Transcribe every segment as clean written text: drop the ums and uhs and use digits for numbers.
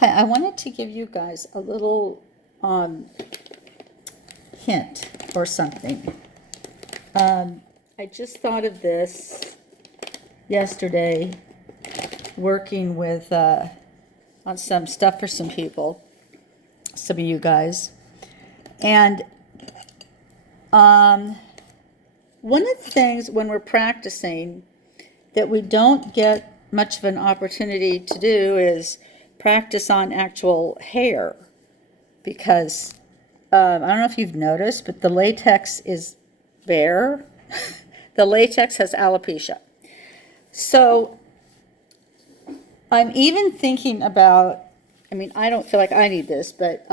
Hi, I wanted to give you guys a little hint or something. I just thought of this yesterday working with on some stuff for some people, some of you guys. And one of the things when we're practicing that we don't get much of an opportunity to do is practice on actual hair, because I don't know if you've noticed, but the latex is bare. The latex has alopecia. So I'm even thinking about, I mean, I don't feel like I need this, but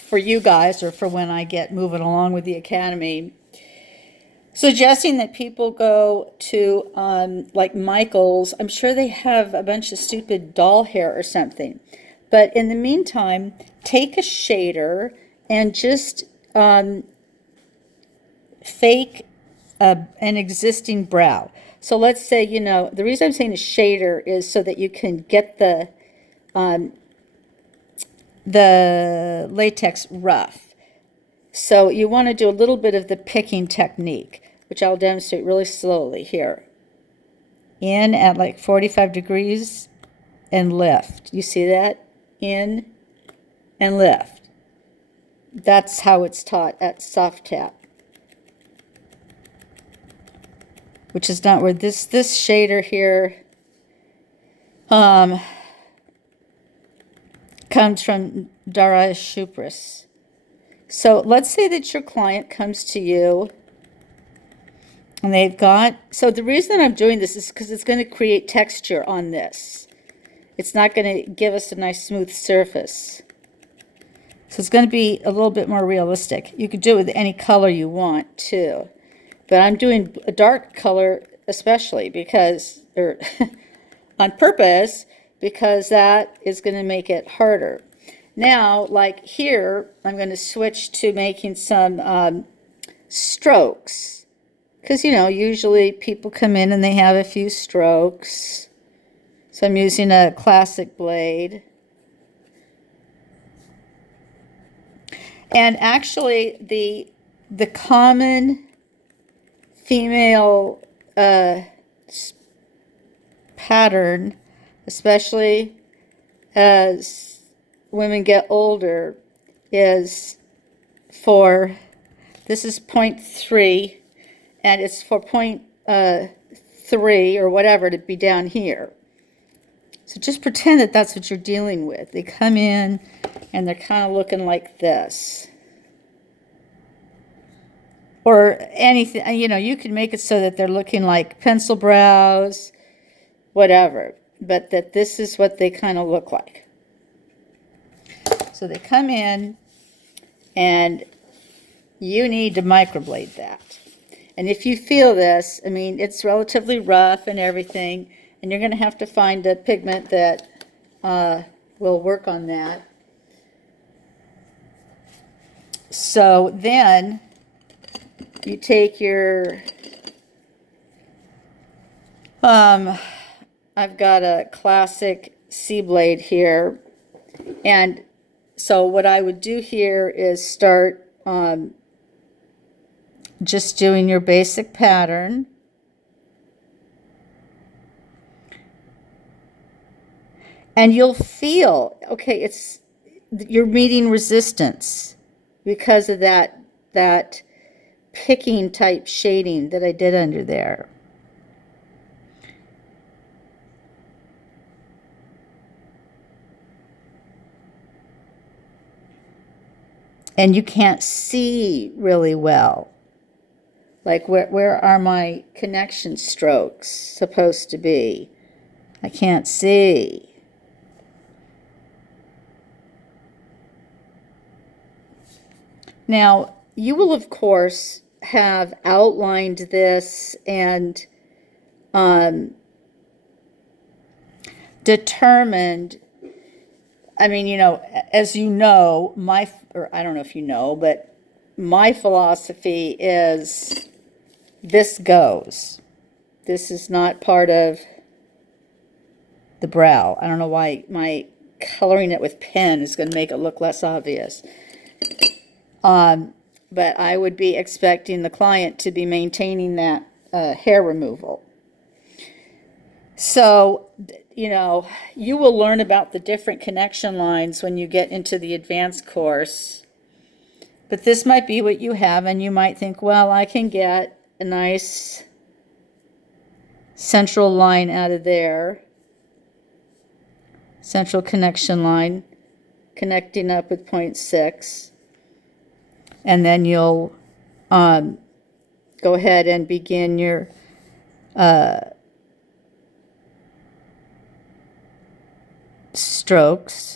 for you guys, or for when I get moving along with the academy, suggesting that people go to like Michael's. I'm sure they have a bunch of stupid doll hair or something. But in the meantime, take a shader and just fake an existing brow. So let's say, the reason I'm saying a shader is so that you can get the latex rough. So you want to do a little bit of the picking technique, which I'll demonstrate really slowly here. In at like 45 degrees and lift. You see that? In and lift. That's how it's taught at soft tap. Which is not where this shader here comes from Darius Shupris. So let's say that your client comes to you and they've got, so the reason I'm doing this is because it's going to create texture on this. It's not going to give us a nice smooth surface. So it's going to be a little bit more realistic. You could do it with any color you want too. But I'm doing a dark color especially because, or on purpose, because that is going to make it harder. Now, like here, I'm going to switch to making some strokes. Because, usually people come in and they have a few strokes. So I'm using a classic blade. And actually, the common female pattern, especially as women get older, is for, this is 0.3, and it's for 0.3 or whatever to be down here. So just pretend that that's what you're dealing with. They come in and they're kind of looking like this. Or anything, you can make it so that they're looking like pencil brows, whatever. But that this is what they kind of look like. So they come in and you need to microblade that. And if you feel this, I mean, it's relatively rough and everything, and you're going to have to find a pigment that will work on that. So then you take your, I've got a classic C blade here, and so what I would do here is start just doing your basic pattern. And you'll feel, okay, you're meeting resistance because of that picking type shading that I did under there. And you can't see really well. Like, where are my connection strokes supposed to be? I can't see. Now, you will, of course, have outlined this and determined, I mean, as you know, or I don't know if you know, but my philosophy is this goes. This is not part of the brow. I don't know why my coloring it with pen is going to make it look less obvious. But I would be expecting the client to be maintaining that hair removal. So, you know, you will learn about the different connection lines when you get into the advanced course. But this might be what you have, and you might think, well, I can get a nice central line out of there. Central connection line connecting up with 0.6. And then you'll go ahead and begin your strokes.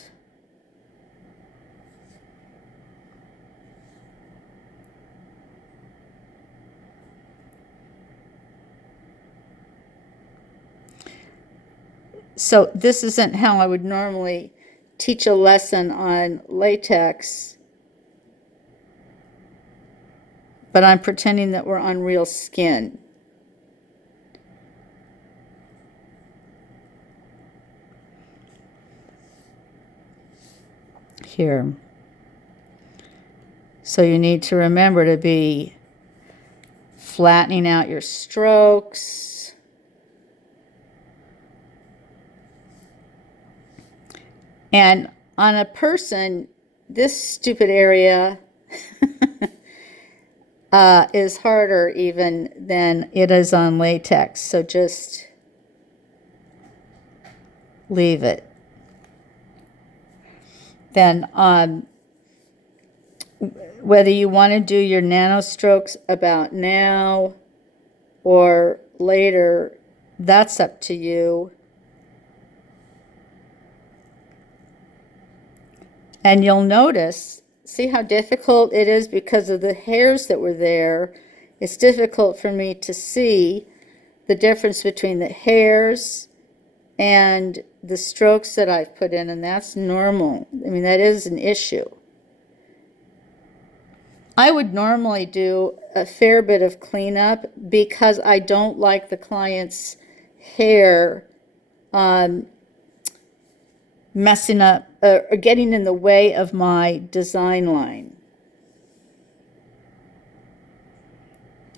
So this isn't how I would normally teach a lesson on latex, but I'm pretending that we're on real skin. Here. So you need to remember to be flattening out your strokes. And on a person, this stupid area is harder even than it is on latex. So just leave it. Then whether you want to do your nano strokes about now or later, that's up to you. And you'll notice, see how difficult it is because of the hairs that were there. It's difficult for me to see the difference between the hairs and the strokes that I've put in, and that's normal. I mean, that is an issue. I would normally do a fair bit of cleanup because I don't like the client's hair messing up or getting in the way of my design line.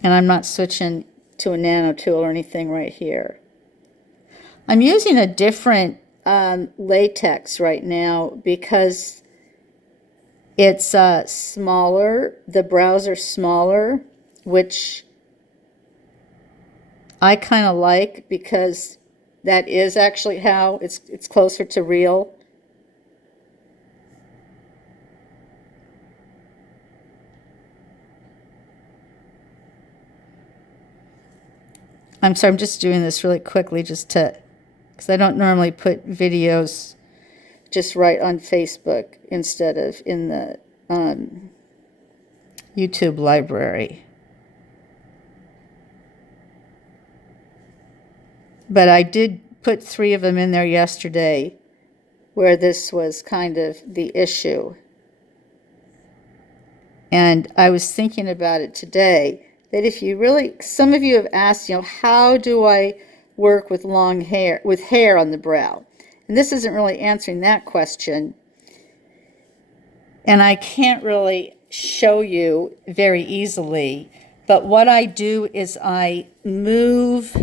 And I'm not switching to a nano tool or anything right here. I'm using a different latex right now because it's smaller. The brows are smaller, which I kind of like because that is actually how it's closer to real. I'm sorry, I'm just doing this really quickly just to, because I don't normally put videos just right on Facebook instead of in the YouTube library. But I did put 3 of them in there yesterday where this was kind of the issue. And I was thinking about it today, that if you really, some of you have asked, you know, how do I work with long hair, with hair on the brow? And this isn't really answering that question. And I can't really show you very easily. But what I do is I move.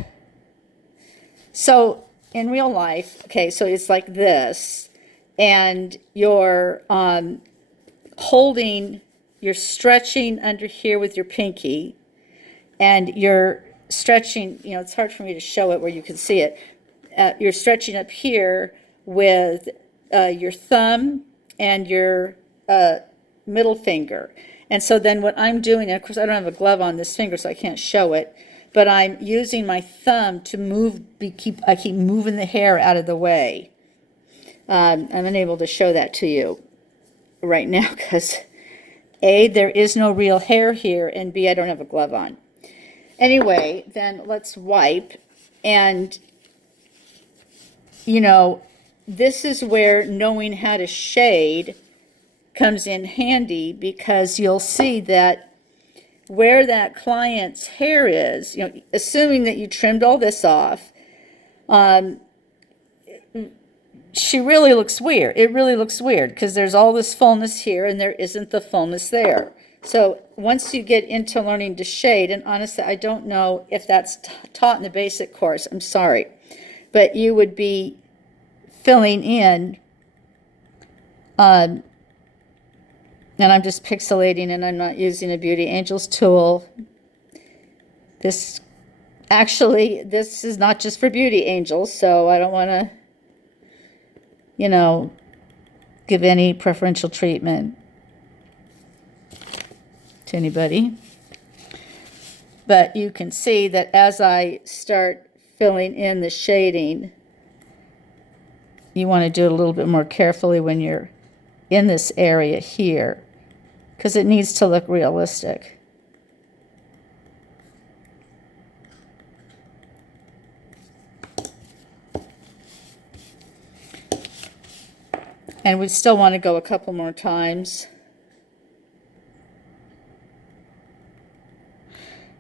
So in real life, okay, so it's like this. And you're holding, you're stretching under here with your pinky. And you're stretching, you know, it's hard for me to show it where you can see it. You're stretching up here with your thumb and your middle finger. And so then what I'm doing, and of course I don't have a glove on this finger so I can't show it, but I'm using my thumb to move, I keep moving the hair out of the way. I'm unable to show that to you right now because A, there is no real hair here, and B, I don't have a glove on. Anyway, then let's wipe. And, you know, this is where knowing how to shade comes in handy because you'll see that where that client's hair is, you know, assuming that you trimmed all this off, she really looks weird. It really looks weird because there's all this fullness here and there isn't the fullness there. So once you get into learning to shade, and honestly, I don't know if that's taught in the basic course, I'm sorry, but you would be filling in, and I'm just pixelating and I'm not using a Beauty Angels tool. This is not just for Beauty Angels, so I don't want to, you know, give any preferential treatment to anybody. But you can see that as I start filling in the shading, you want to do it a little bit more carefully when you're in this area here, because it needs to look realistic. And we still want to go a couple more times.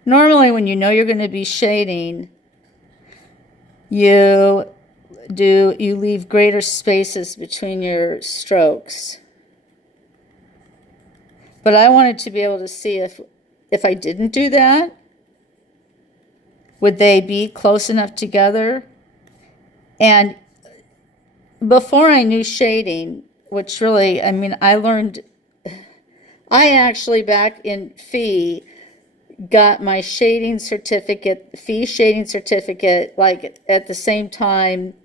Normally, when you know you're going to be shading, you leave greater spaces between your strokes. But I wanted to be able to see if I didn't do that, would they be close enough together? And before I knew shading, which really, I mean, I actually back in FEE got my shading certificate, FEE shading certificate, like at the same time,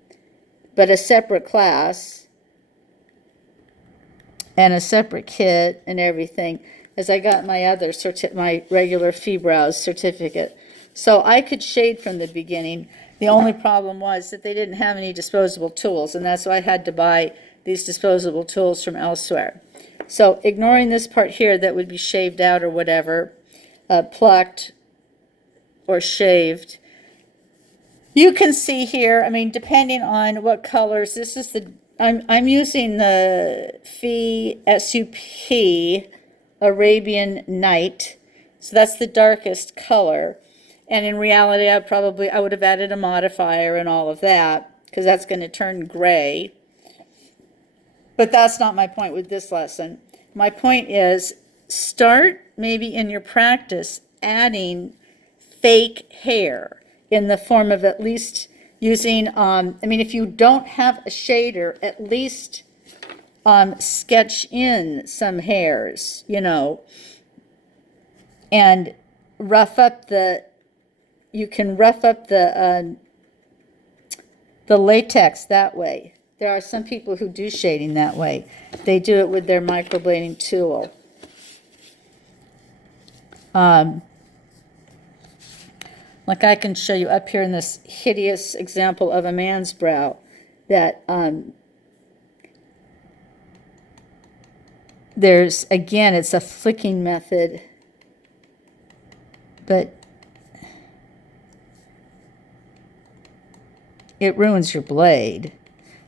but a separate class and a separate kit and everything, as I got my other my regular FEE Brows certificate. So I could shade from the beginning. The only problem was that they didn't have any disposable tools, and that's why I had to buy these disposable tools from elsewhere. So ignoring this part here that would be shaved out or whatever, plucked or shaved, you can see here, I mean, depending on what colors, this is I'm using the FEE SUP Arabian Night, so that's the darkest color. And in reality, I would have added a modifier and all of that, because that's going to turn gray. But that's not my point with this lesson. My point is, start maybe in your practice adding fake hair in the form of at least using, I mean, if you don't have a shader, at least sketch in some hairs, you know, and you can rough up the latex that way. There are some people who do shading that way. They do it with their microblading tool. Like I can show you up here in this hideous example of a man's brow that there's, again, it's a flicking method, but it ruins your blade.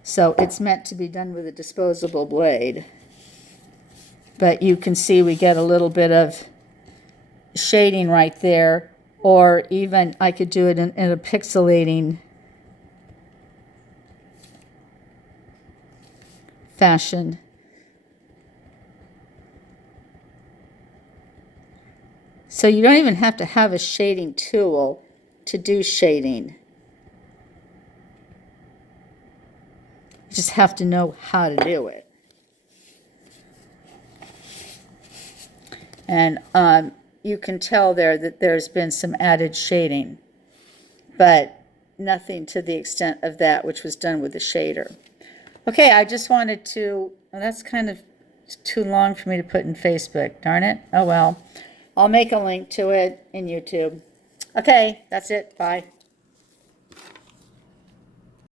So it's meant to be done with a disposable blade. But you can see we get a little bit of shading right there, or even I could do it in a pixelating fashion. So you don't even have to have a shading tool to do shading. You just have to know how to do it. And you can tell there that there's been some added shading, but nothing to the extent of that which was done with the shader. Okay, I just wanted to, well, that's kind of too long for me to put in Facebook, darn it. Oh well, I'll make a link to it in YouTube. Okay, that's it, bye.